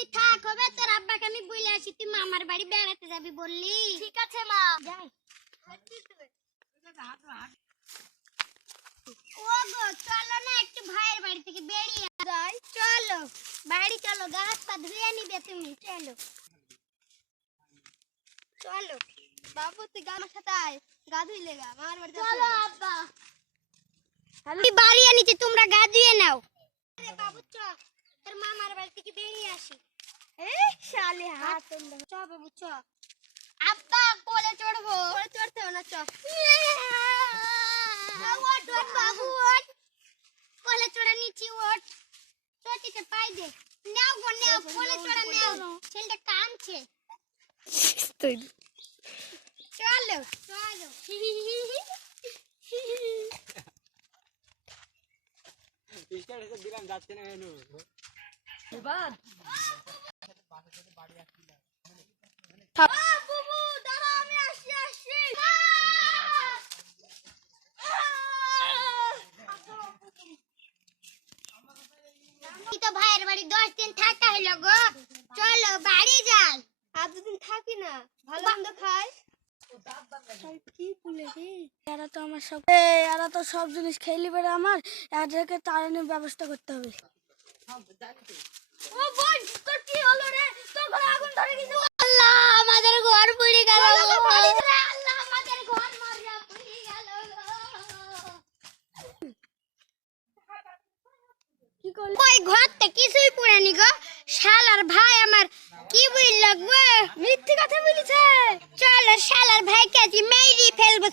তুই থাক হবে, তোর আব্বাকে আমি বলে আসি তুই মামার বাড়ি বেড়াতে যাবি বললি। ঠিক আছে মা, যাই। ওগো চলো না একটু ভাইয়ের বাড়ি থেকে বেরিয়ে যাই। চলো বাড়ি চলো, গাছ পা ধুয়ে নিবে তুমি। চলো চলো বাবু, তুই আমার সাথে আয়, গা ধুইলে গা মামার বাড়ি। চলো আব্বা, আমি বাড়ি আনিছি, তোমরা গা ধুয়ে নাও। আরে বাবু চ, তোর মামার বাড়ি থেকে বেরিয়ে আসি। শালে হাত চ বাবু চ। আব্বা কোলে চড়বো। কোলে চড়তে হবে না, চ। ওঠ ওঠ বাবু ওঠ, কোলে চড়া নিচি ওঠ। চটিতে পাই দে, নাও গো নাও, কোলে চড়া নাও। ছেলেটা কাঁদছে। চলো চলো। স্টার্ট এসে দিলাম, যাচ্ছে না কেন এবার বুবু দাঁড়া, আমি আসি আসি। তো ভাইয়ের বাড়ি 10 দিন থাকা হলো গো, চলো বাড়ি যাই। আর দুদিন থাকি না, ভালো মন্দ খাই। এরা তো আমার সব এরা তো সব জিনিস খেয়ে নিবে রে আমার, এদেরকে তাড়ানোর ব্যবস্থা করতে হবে। ও বোন, তোর কি হলো রে? তোর ঘরে আগুন ধরে গেছে। আল্লাহ আমাদের ঘর পুড়ে গেল। আল্লাহ আমাদের ঘর মারিয়া পুড়ে গেল। কি করলি? ওই ঘরতে কিছুই পুড়েনি গো, শালার ভাই আমার কি বইল লাগবে, মিথ্যে কথা বলিছে। চলো শালার ভাই কাছে মেরি ফেলবো।